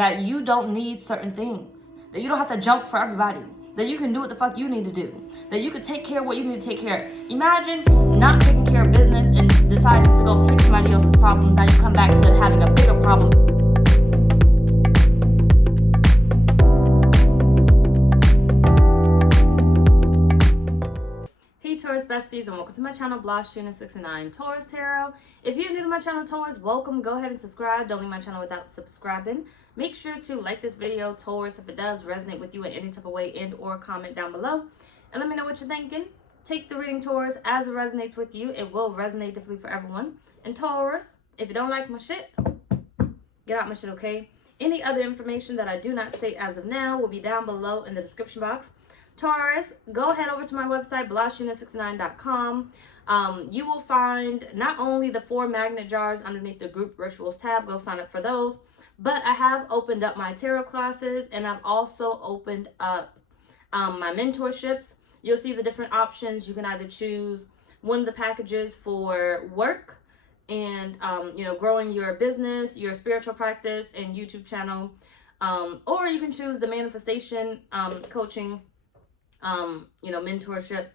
that you don't need certain things, that you don't have to jump for everybody, that you can do what the fuck you need to do, that you can take care of what you need to take care of. Imagine not taking care of business and deciding to go fix somebody else's problem. Now you come back to having a bigger problem. Hey Taurus besties, and welcome to my channel, blahscrystalsale Taurus Tarot. If you're new to my channel, Taurus, welcome. Go ahead and subscribe. Don't leave my channel without subscribing. Make sure to like this video, Taurus, if it does resonate with you in any type of way, and or comment down below. And let me know what you're thinking. Take the reading, Taurus, as it resonates with you. It will resonate differently for everyone. And Taurus, if you don't like my shit, get out my shit, okay? Any other information that I do not state as of now will be down below in the description box. Taurus, go ahead over to my website, blahscrystalsale.com. You will find not only the 4 magnet jars underneath the group rituals tab, go sign up for those, but I have opened up my tarot classes, and I've also opened up my mentorships. You'll see the different options. You can either choose one of the packages for work and growing your business, your spiritual practice, and YouTube channel, or you can choose the manifestation coaching, mentorship,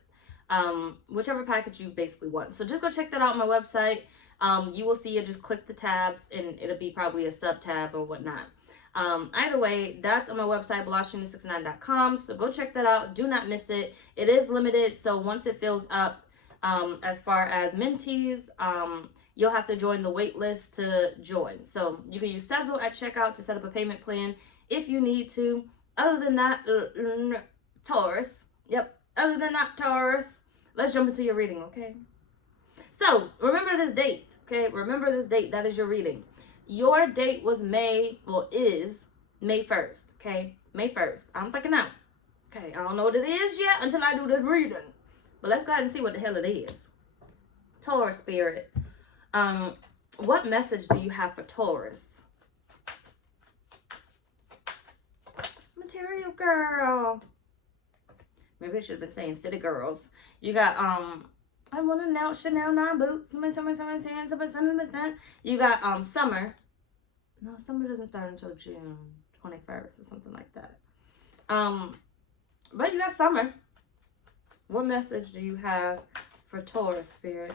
whichever package you basically want. So just go check that out on my website. You will see it. Just click the tabs and it'll be probably a sub tab or whatnot. Either way, that's on my website, blahscrystalsale.com. So go check that out. Do not miss it. It is limited. So once it fills up, as far as mentees, you'll have to join the wait list to join. So you can use Sezzle at checkout to set up a payment plan if you need to. Other than that, Taurus. Yep. Other than that, Taurus, let's jump into your reading, okay? So, remember this date, okay? Remember this date. That is your reading. Your date was is May 1st, okay? May 1st. I'm fucking out. Okay, I don't know what it is yet until I do this reading. But let's go ahead and see what the hell it is. Taurus spirit. What message do you have for Taurus? Material girl. Maybe I should have been saying city girls. You got I want to know Chanel 9 boots. Somebody. You got summer. No, summer doesn't start until June 21st or something like that. But you got summer. What message do you have for Taurus spirit?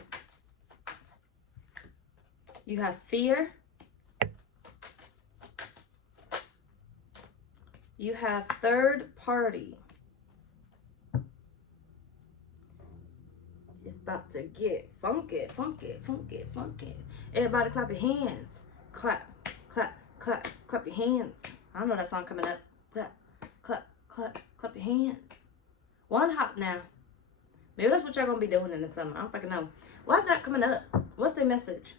You have fear. You have third party. It's about to get funky. Everybody clap your hands. Clap your hands. I don't know that song coming up. Clap your hands. One hop now. Maybe that's what y'all gonna be doing in the summer. I don't fucking know. Why is that coming up? What's their message?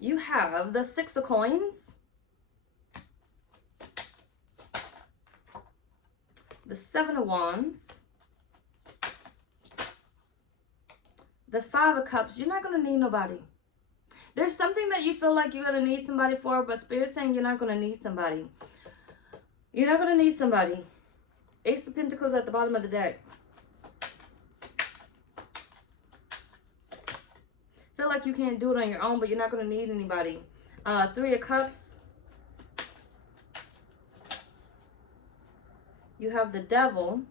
You have the 6 of coins. The 7 of wands. The 5 of cups. You're not going to need nobody. There's something that you feel like you're going to need somebody for, but Spirit's saying you're not going to need somebody. You're not going to need somebody. Ace of Pentacles at the bottom of the deck. Feel like you can't do it on your own, but you're not going to need anybody. 3 of Cups. You have the Devil.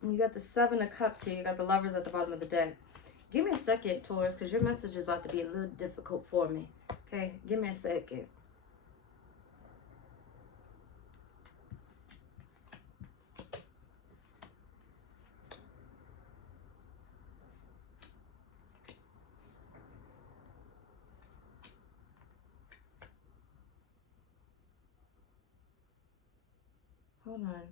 And you got the 7 of Cups here. You got the Lovers at the bottom of the deck. Give me a second, Taurus, because your message is about to be a little difficult for me. Okay? Give me a second. Hold on.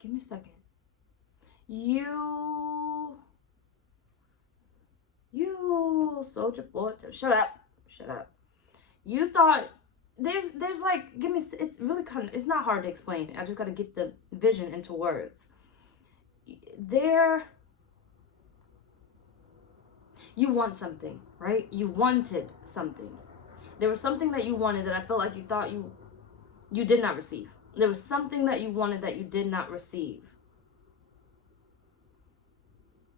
Give me a second. Soldier boy, shut up. You thought, there's like, it's really it's not hard to explain. I just got to get the vision into words. You want something, right? You wanted something. There was something that you wanted that I felt like you thought you did not receive. There was something that you wanted that you did not receive.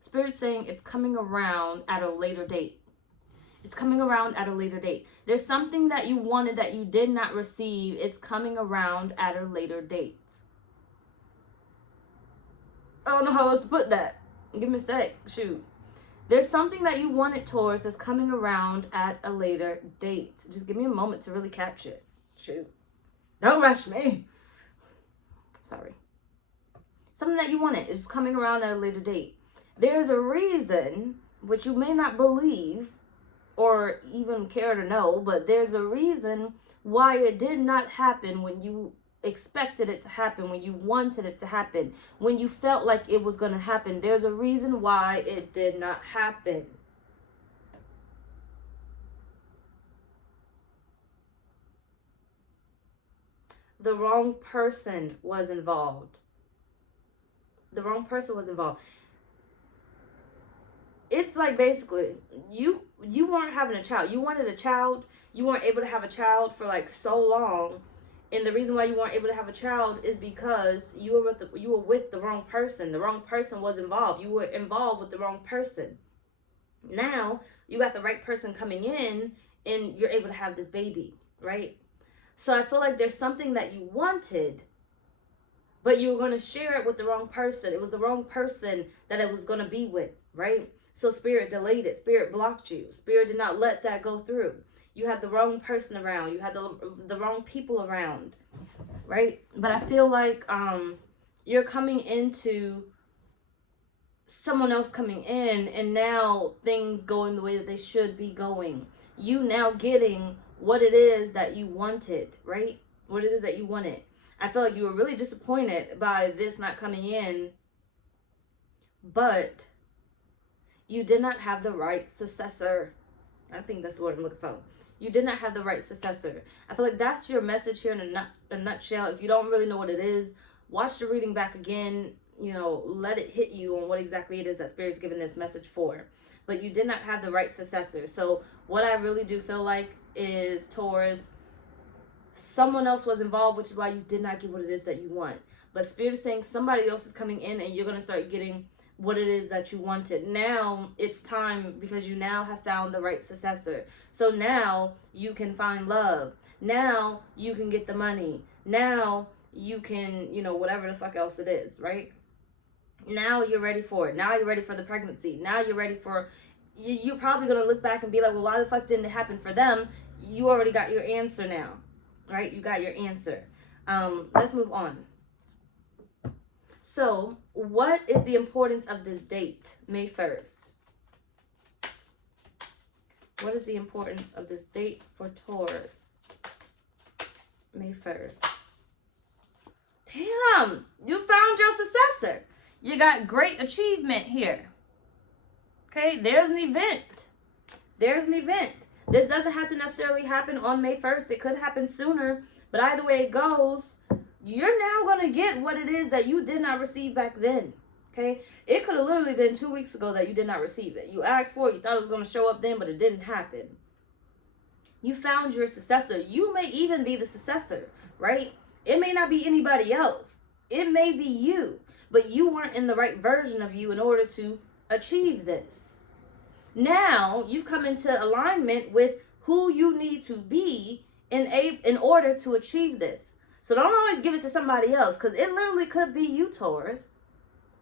Spirit's saying it's coming around at a later date. It's coming around at a later date. There's something that you wanted that you did not receive. It's coming around at a later date. I don't know how else to put that. Give me a sec. Shoot. There's something that you wanted, Taurus, that's coming around at a later date. Just give me a moment to really catch it. Shoot. Don't rush me. Sorry. Something that you wanted is coming around at a later date. There's a reason, which you may not believe or even care to know, but there's a reason why it did not happen when you expected it to happen, when you wanted it to happen, when you felt like it was going to happen. There's a reason why it did not happen. The wrong person was involved. The wrong person was involved. It's like basically you weren't having a child. You wanted a child. You weren't able to have a child for like so long. And the reason why you weren't able to have a child is because you were with the wrong person. The wrong person was involved. You were involved with the wrong person. Now you got the right person coming in and you're able to have this baby, right? So I feel like there's something that you wanted, but you were going to share it with the wrong person. It was the wrong person that it was going to be with, right? So Spirit delayed it. Spirit blocked you. Spirit did not let that go through. You had the wrong person around. You had the wrong people around, right? But I feel like you're coming into someone else coming in, and now things going the way that they should be going. You now getting what it is that you wanted, right? What it is that you wanted. I feel like you were really disappointed by this not coming in, but you did not have the right successor. I think that's the word I'm looking for. You did not have the right successor. I feel like that's your message here in a nutshell. If you don't really know what it is, watch the reading back again. You know, let it hit you on what exactly it is that Spirit's giving this message for. But you did not have the right successor. So what I really do feel like is, Taurus, someone else was involved, which is why you did not get what it is that you want. But Spirit is saying somebody else is coming in and you're going to start getting what it is that you wanted. Now it's time, because you now have found the right successor. So now you can find love. Now you can get the money. Now you can, you know, whatever the fuck else it is, right? Now you're ready for it. Now you're ready for the pregnancy. Now you're ready for, you're probably going to look back and be like, well, why the fuck didn't it happen for them? You already got your answer now, right? You got your answer. Let's move on. So, what is the importance of this date, May 1st? What is the importance of this date for Taurus, May 1st? Damn, you found your successor. You got great achievement here. Okay, there's an event. There's an event. This doesn't have to necessarily happen on May 1st. It could happen sooner, but either way it goes, you're now going to get what it is that you did not receive back then, okay? It could have literally been 2 weeks ago that you did not receive it. You asked for it. You thought it was going to show up then, but it didn't happen. You found your successor. You may even be the successor, right? It may not be anybody else. It may be you, but you weren't in the right version of you in order to achieve this. Now, you've come into alignment with who you need to be in order to achieve this. So don't always give it to somebody else, because it literally could be you, Taurus.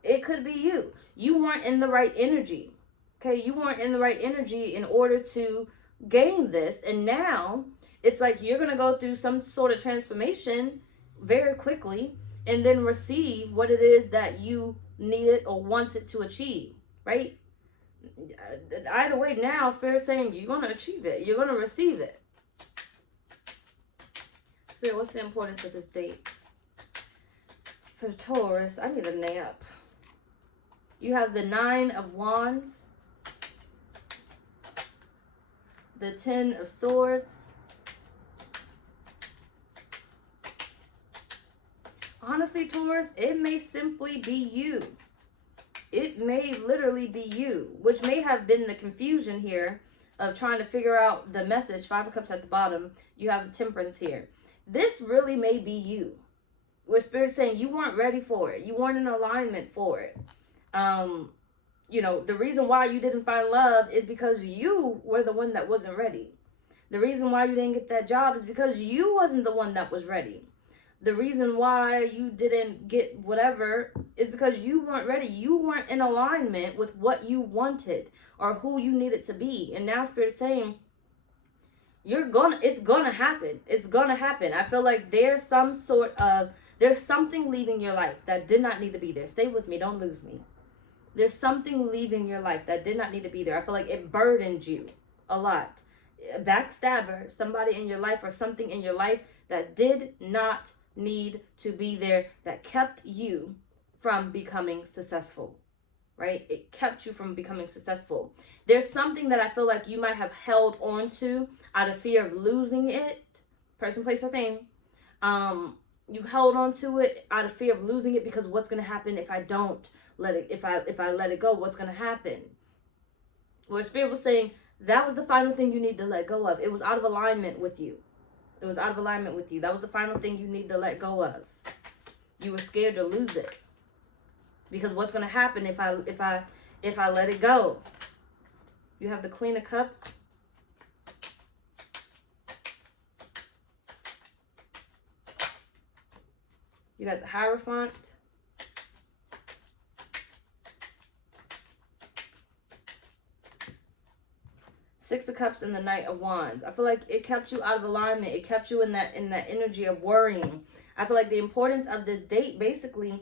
It could be you. You weren't in the right energy. Okay, you weren't in the right energy in order to gain this. And now it's like you're going to go through some sort of transformation very quickly and then receive what it is that you needed or wanted to achieve, right? Either way, now Spirit's saying you're going to achieve it. You're going to receive it. Spirit, what's the importance of this date? For Taurus, I need a nap. You have the 9 of Wands, the 10 of Swords. Honestly, Taurus, it may simply be you. It may literally be you, which may have been the confusion here of trying to figure out the message, 5 of Cups at the bottom, you have the Temperance here. This really may be you. Where Spirit's saying you weren't ready for it. You weren't in alignment for it. You know, the reason why you didn't find love is because you were the one that wasn't ready. The reason why you didn't get that job is because you wasn't the one that was ready. The reason why you didn't get whatever is because you weren't ready. You weren't in alignment with what you wanted or who you needed to be. And now Spirit's saying, it's gonna happen. It's gonna happen. I feel like there's something leaving your life that did not need to be there. Stay with me, don't lose me. There's something leaving your life that did not need to be there. I feel like it burdened you a lot. A backstabber, somebody in your life or something in your life that did not need to be there, that kept you from becoming successful, right? It kept you from becoming successful. There's something that I feel like you might have held on to out of fear of losing it. Person, place, or thing. You held on to it out of fear of losing it because what's going to happen if I don't let it, if I let it go, what's going to happen? Where Spirit was saying that was the final thing you need to let go of. It was out of alignment with you. It was out of alignment with you. That was the final thing you need to let go of. You were scared to lose it. Because what's going to happen if I let it go? You have the Queen of Cups. You got the Hierophant. Six of Cups and the Knight of Wands. I feel like it kept you out of alignment. It kept you in that energy of worrying. I feel like the importance of this date basically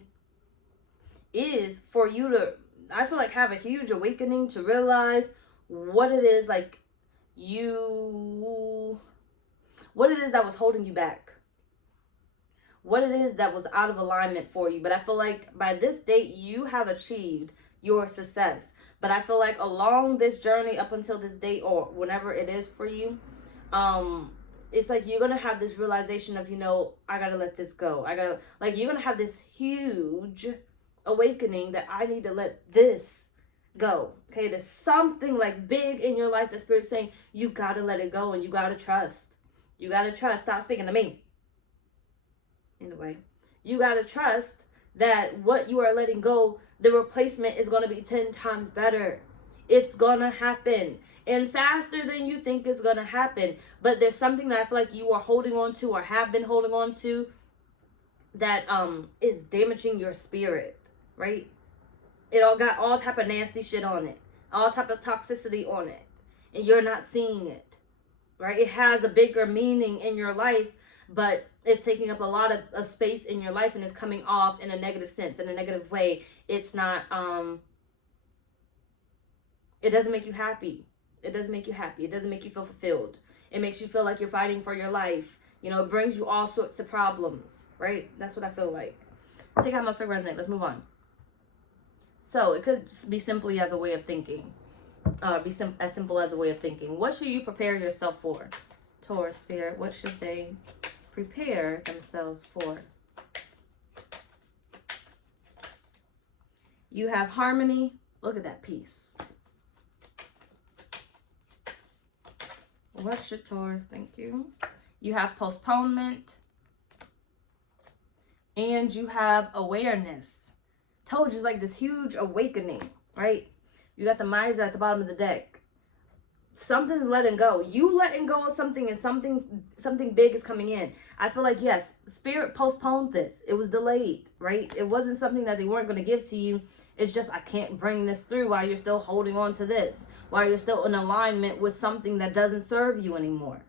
is for you to, I feel like, have a huge awakening to realize what it is what it is that was holding you back. What it is that was out of alignment for you. But I feel like by this date, you have achieved your success. But I feel like along this journey up until this date or whenever it is for you, it's like you're going to have this realization of, I got to let this go. You're going to have this huge awakening that I need to let this go. Okay, there's something like big in your life that Spirit's saying you got to let it go and you got to trust. You got to trust. Stop speaking to me. Anyway, you got to trust that what you are letting go, the replacement is going to be 10 times better. It's going to happen. And faster than you think it's going to happen. But there's something that I feel like you are holding on to or have been holding on to that is damaging your spirit, right? It all got all type of nasty shit on it. All type of toxicity on it. And you're not seeing it, right? It has a bigger meaning in your life, but it's taking up a lot of space in your life and it's coming off in a negative sense, in a negative way. It's not, it doesn't make you happy. It doesn't make you happy. It doesn't make you feel fulfilled. It makes you feel like you're fighting for your life. It brings you all sorts of problems, right? That's what I feel like. Take out my figure resonate. Let's move on. So it could be simply as a way of thinking. As simple as a way of thinking. What should you prepare yourself for? Taurus Spirit, what should they prepare themselves for? You have harmony. Look at that peace. What should Taurus, thank you. You have postponement. And you have awareness. Told you it's like this huge awakening, right? You got the Miser at the bottom of the deck. Something's letting go. You letting go of something and something big is coming in. I feel like, yes, Spirit postponed this. It was delayed, right? It wasn't something that they weren't going to give to you. It's just, I can't bring this through while you're still holding on to this. While you're still in alignment with something that doesn't serve you anymore.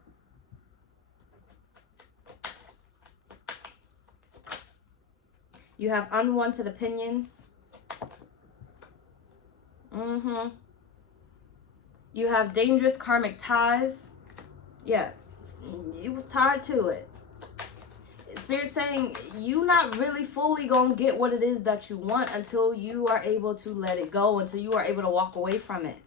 You have unwanted opinions. You have dangerous karmic ties. Yeah, you was tied to it. Spirit saying you not really fully gonna get what it is that you want until you are able to let it go, until you are able to walk away from it.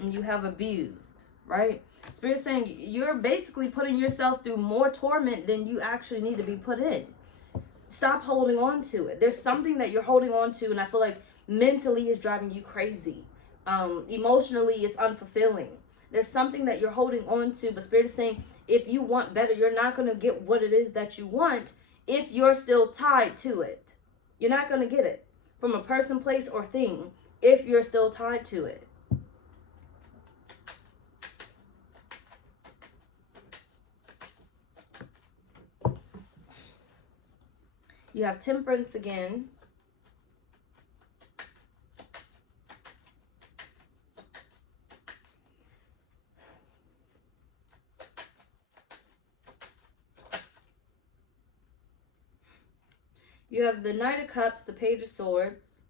And you have abused, right? Spirit saying you're basically putting yourself through more torment than you actually need to be put in. Stop holding on to it. There's something that you're holding on to, and I feel like mentally is driving you crazy. Emotionally, it's unfulfilling. There's something that you're holding on to, but Spirit is saying, if you want better, you're not going to get what it is that you want if you're still tied to it. You're not going to get it from a person, place, or thing if you're still tied to it. You have Temperance again. You have the Knight of Cups, the Page of Swords,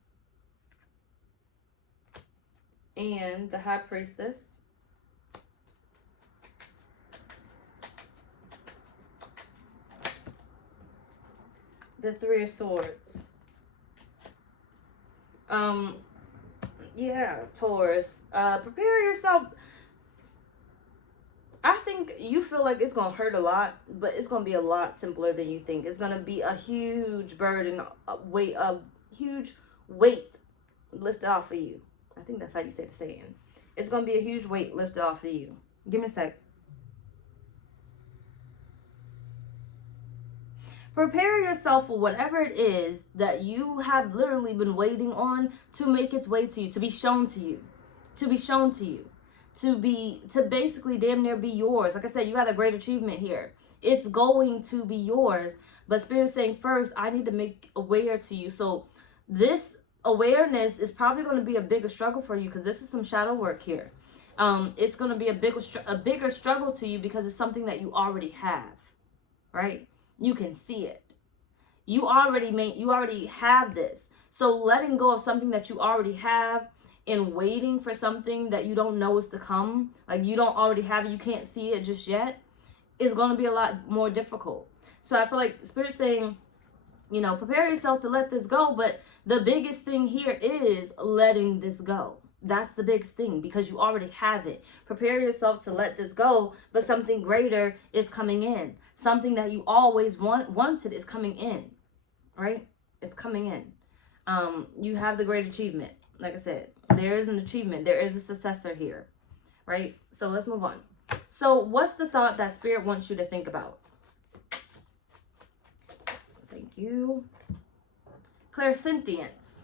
and the High Priestess. The Three of Swords. Yeah, Taurus. Prepare yourself. I think you feel like it's going to hurt a lot, but it's going to be a lot simpler than you think. It's going to be a huge burden, a huge weight lifted off of you. I think that's how you say the saying. It's going to be a huge weight lifted off of you. Give me a sec. Prepare yourself for whatever it is that you have literally been waiting on to make its way to you, to be shown to you, to be shown to you, to basically damn near be yours. Like I said, you got a great achievement here. It's going to be yours. But Spirit is saying, first, I need to make aware to you. So this awareness is probably going to be a bigger struggle for you because this is some shadow work here. It's going to be a bigger struggle to you because it's something that you already have, right? You can see it. You already have this. So letting go of something that you already have and waiting for something that you don't know is to come, like you don't already have it, you can't see it just yet, is going to be a lot more difficult. So I feel like Spirit's saying, you know, prepare yourself to let this go. But the biggest thing here is letting this go. That's the biggest thing because you already have it. Prepare yourself to let this go, but something greater is coming in. Something that you always wanted is coming in, right? It's coming in. You have the great achievement. Like I said, there is an achievement. There is a successor here, right? So let's move on. So what's the thought that Spirit wants you to think about? Thank you. Clairsentience.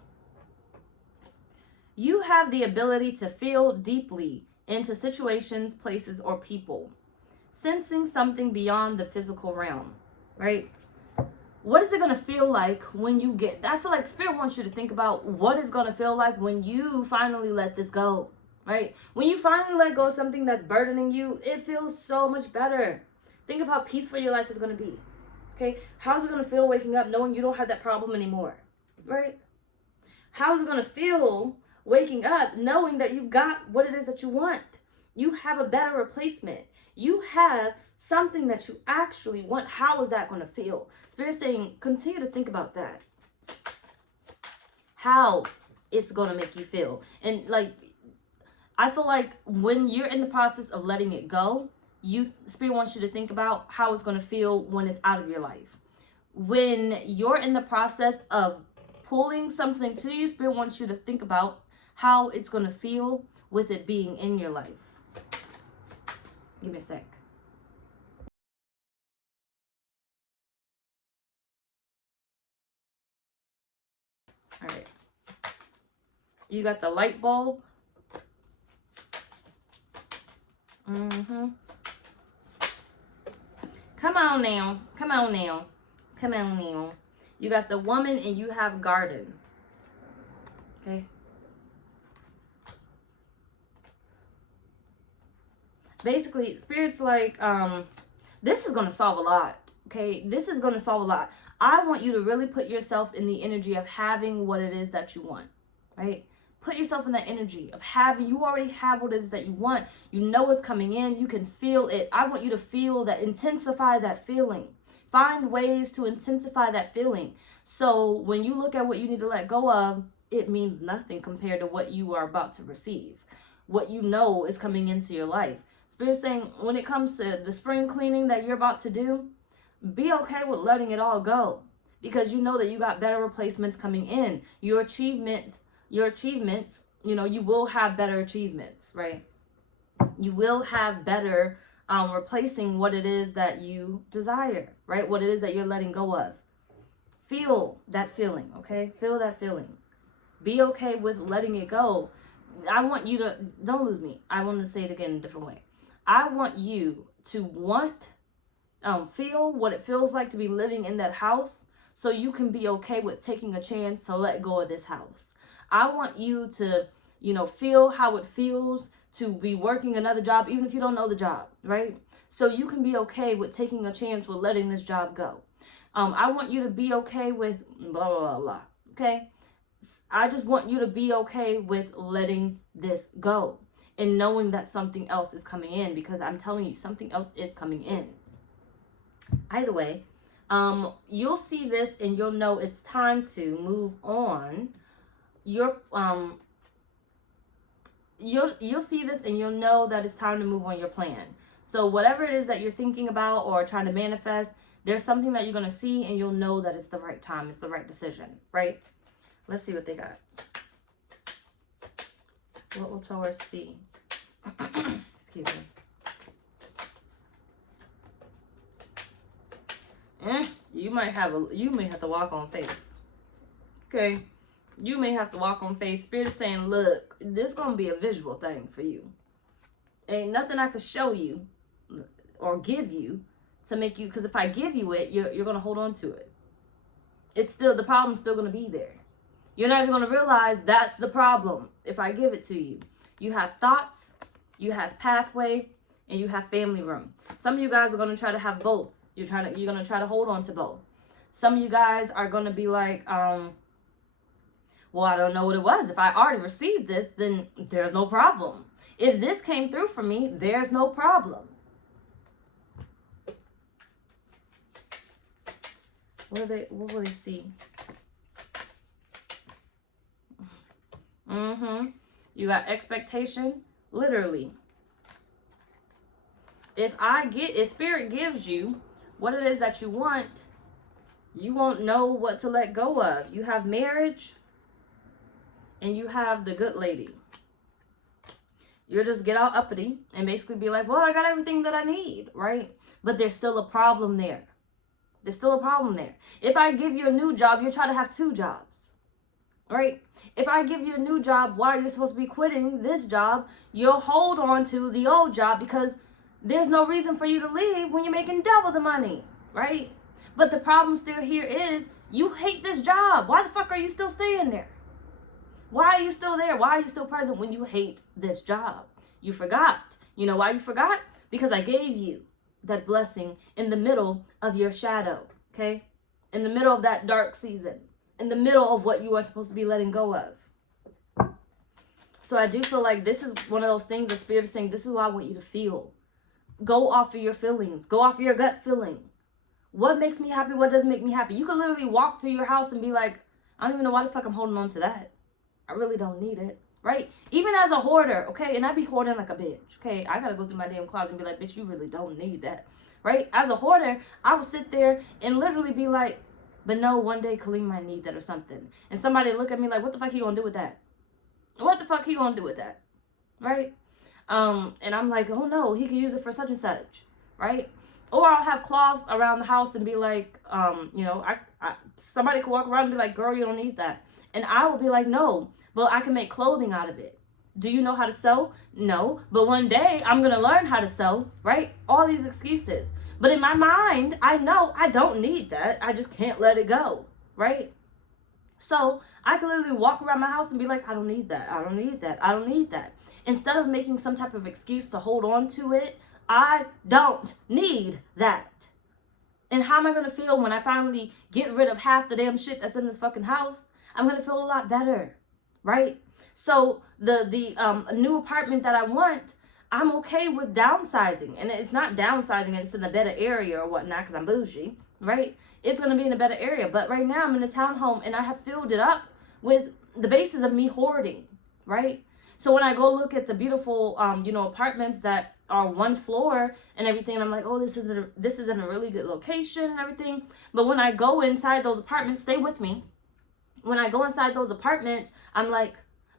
You have the ability to feel deeply into situations, places, or people, sensing something beyond the physical realm, right? What is it going to feel like when you get, I feel like Spirit wants you to think about what it's going to feel like when you finally let this go, right? When you finally let go of something that's burdening you, it feels so much better. Think of how peaceful your life is going to be, okay? How's it going to feel waking up knowing you don't have that problem anymore, right? How's it going to feel waking up knowing that you got what it is that you want? You have a better replacement. You have something that you actually want. How is that going to feel? Spirit's saying, continue to think about that. How it's going to make you feel. And like, I feel like when you're in the process of letting it go, Spirit wants you to think about how it's going to feel when it's out of your life. When you're in the process of pulling something to you, Spirit wants you to think about how it's going to feel with it being in your life. Give me a sec. All right. You got the light bulb. Come on now. Come on now. Come on now. You got the woman and you have garden. Okay. Basically, Spirit's like, this is going to solve a lot. Okay. This is going to solve a lot. I want you to really put yourself in the energy of having what it is that you want, right? Put yourself in that energy of having, you already have what it is that you want. You know it's coming in. You can feel it. I want you to feel that, intensify that feeling. Find ways to intensify that feeling. So when you look at what you need to let go of, it means nothing compared to what you are about to receive. What you know is coming into your life. Spirit's saying when it comes to the spring cleaning that you're about to do, be okay with letting it all go. Because you know that you got better replacements coming in. Your achievements, you know, you will have better achievements, right? You will have better replacing what it is that you desire, right? What it is that you're letting go of. Feel that feeling, okay? Feel that feeling. Be okay with letting it go. I want you to, don't lose me. I want to say it again in a different way. I want you to feel what it feels like to be living in that house, so you can be okay with taking a chance to let go of this house. I want you to, you know, feel how it feels to be working another job, even if you don't know the job, right? So you can be okay with taking a chance with letting this job go. I want you to be okay with blah, blah, blah, blah, okay? I just want you to be okay with letting this go and knowing that something else is coming in, because I'm telling you, something else is coming in. Either way, you'll see this and you'll know it's time to move on. You'll see this and you'll know that it's time to move on your plan. So whatever it is that you're thinking about or trying to manifest, there's something that you're going to see and you'll know that it's the right time. It's the right decision, right? Let's see what they got. What will Taurus see? Excuse me. You may have to walk on faith. Okay. You may have to walk on faith. Spirit is saying, look, there's going to be a visual thing for you. Ain't nothing I could show you or give you to make you, because if I give you it, you're going to hold on to it. It's still, the problem's still going to be there. You're not even going to realize that's the problem if I give it to you. You have thoughts, you have pathway, and you have family room. Some of you guys are going to try to have both. You're going to try to hold on to both. Some of you guys are going to be like, well, I don't know what it was. If I already received this, then there's no problem. If this came through for me, there's no problem. What will they see? You got expectation, literally. If Spirit gives you what it is that you want, you won't know what to let go of. You have marriage and you have the good lady. You'll just get all uppity and basically be like, well, I got everything that I need, right? But there's still a problem there. There's still a problem there. If I give you a new job, you'll try to have two jobs, right? If I give you a new job while you're supposed to be quitting this job, you'll hold on to the old job because there's no reason for you to leave when you're making double the money, right? But the problem still here is you hate this job. Why the fuck are you still staying there? Why are you still there? Why are you still present when you hate this job? You forgot. You know why you forgot? Because I gave you that blessing in the middle of your shadow, okay? In the middle of that dark season. In the middle of what you are supposed to be letting go of. So I do feel like this is one of those things the Spirit is saying, this is what I want you to feel. Go off of your feelings. Go off of your gut feeling. What makes me happy? What doesn't make me happy? You could literally walk through your house and be like, I don't even know why the fuck I'm holding on to that. I really don't need it, right? Even as a hoarder, okay? And I be hoarding like a bitch, okay? I gotta go through my damn closet and be like, bitch, you really don't need that, right? As a hoarder, I would sit there and literally be like, but no, one day Khalil might need that or something. And somebody look at me like, what the fuck he gonna do with that? What the fuck he gonna do with that, right? And I'm like, oh no, he can use it for such and such, right? Or I'll have cloths around the house and be like, you know, somebody could walk around and be like, girl, you don't need that. And I will be like, no, but I can make clothing out of it. Do you know how to sew? No, but one day I'm going to learn how to sew, right? All these excuses. But in my mind, I know I don't need that. I just can't let it go, right? So I can literally walk around my house and be like, I don't need that. I don't need that. I don't need that. Instead of making some type of excuse to hold on to it, I don't need that. And how am I going to feel when I finally get rid of half the damn shit that's in this fucking house? I'm going to feel a lot better, right? So the new apartment that I want, I'm okay with downsizing. And it's not downsizing and it's in a better area or whatnot because I'm bougie, right? It's going to be in a better area. But right now I'm in a townhome and I have filled it up with the basis of me hoarding, right? So when I go look at the beautiful, you know, apartments that are one floor and everything, I'm like, oh, this is in a really good location and everything. But when I go inside those apartments, stay with me. When I go inside those apartments, I'm like,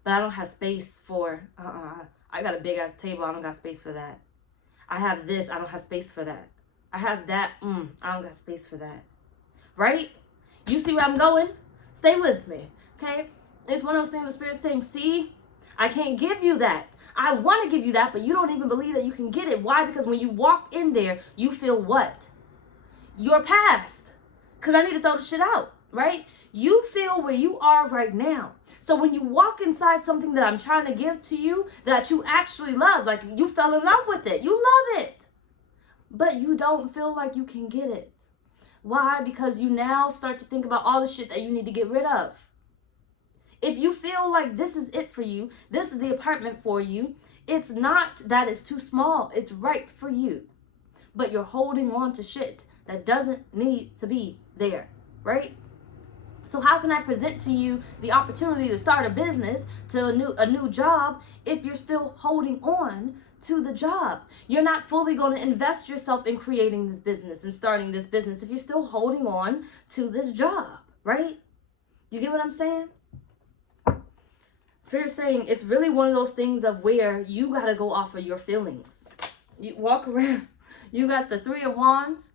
but I don't have space for, I got a big ass table. I don't got space for that. I have this. I don't have space for that. I have that. I don't got space for that. Right? You see where I'm going? Stay with me. Okay? It's one of those things the Spirit's saying, see, I can't give you that. I want to give you that, but you don't even believe that you can get it. Why? Because when you walk in there, you feel what? Your past. Because I need to throw the shit out, right? You feel where you are right now. So when you walk inside something that I'm trying to give to you that you actually love, like you fell in love with it, you love it, but you don't feel like you can get it. Why? Because you now start to think about all the shit that you need to get rid of. If you feel like this is it for you, this is the apartment for you, it's not that it's too small. It's right for you. But you're holding on to shit that doesn't need to be there, right? So how can I present to you the opportunity to start a business, to a new job, if you're still holding on to the job? You're not fully going to invest yourself in creating this business and starting this business if you're still holding on to this job, right? You get what I'm saying? Spirit's saying it's really one of those things of where you got to go off of your feelings. You walk around, you got the 3 of Wands.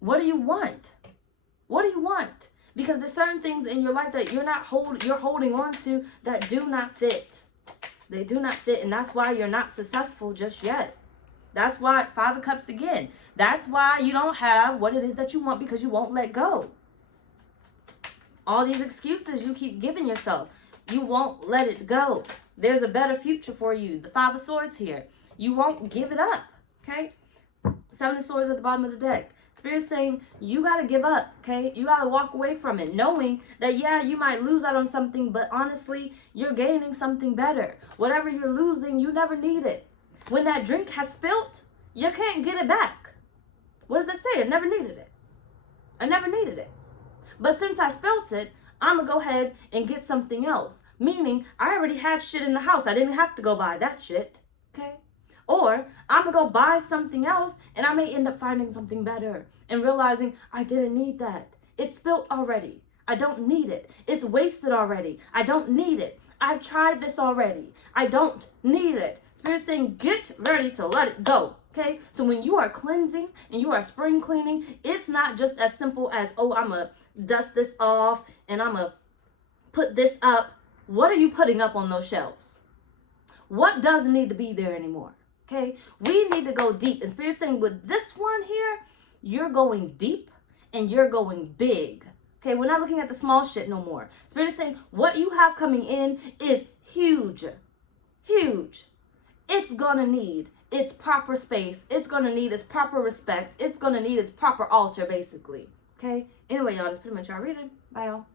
What do you want? What do you want? Because there's certain things in your life that you're holding on to that do not fit. They do not fit, and that's why you're not successful just yet. That's why 5 of Cups again. That's why you don't have what it is that you want, because you won't let go. All these excuses you keep giving yourself. You won't let it go. There's a better future for you. The 5 of Swords here. You won't give it up, okay? 7 of Swords at the bottom of the deck. Spirit's saying you got to give up, okay? You got to walk away from it, knowing that, yeah, you might lose out on something, but honestly, you're gaining something better. Whatever you're losing, you never need it. When that drink has spilt, you can't get it back. What does it say? I never needed it. I never needed it. But since I spilt it, I'm going to go ahead and get something else. Meaning, I already had shit in the house. I didn't have to go buy that shit. Okay? Or, I'm going to go buy something else, and I may end up finding something better. And realizing, I didn't need that. It's spilt already. I don't need it. It's wasted already. I don't need it. I've tried this already. I don't need it. Spirit's saying, get ready to let it go. Okay? So when you are cleansing and you are spring cleaning, it's not just as simple as, oh, I'm going to dust this off and I'm going to put this up. What are you putting up on those shelves? What doesn't need to be there anymore? Okay? We need to go deep. And Spirit's saying with this one here, you're going deep and you're going big. Okay? We're not looking at the small shit no more. Spirit's saying what you have coming in is huge. Huge. It's going to need its proper space. It's going to need its proper respect. It's going to need its proper altar, basically. Okay? Anyway, y'all, that's pretty much our reading. Bye, y'all.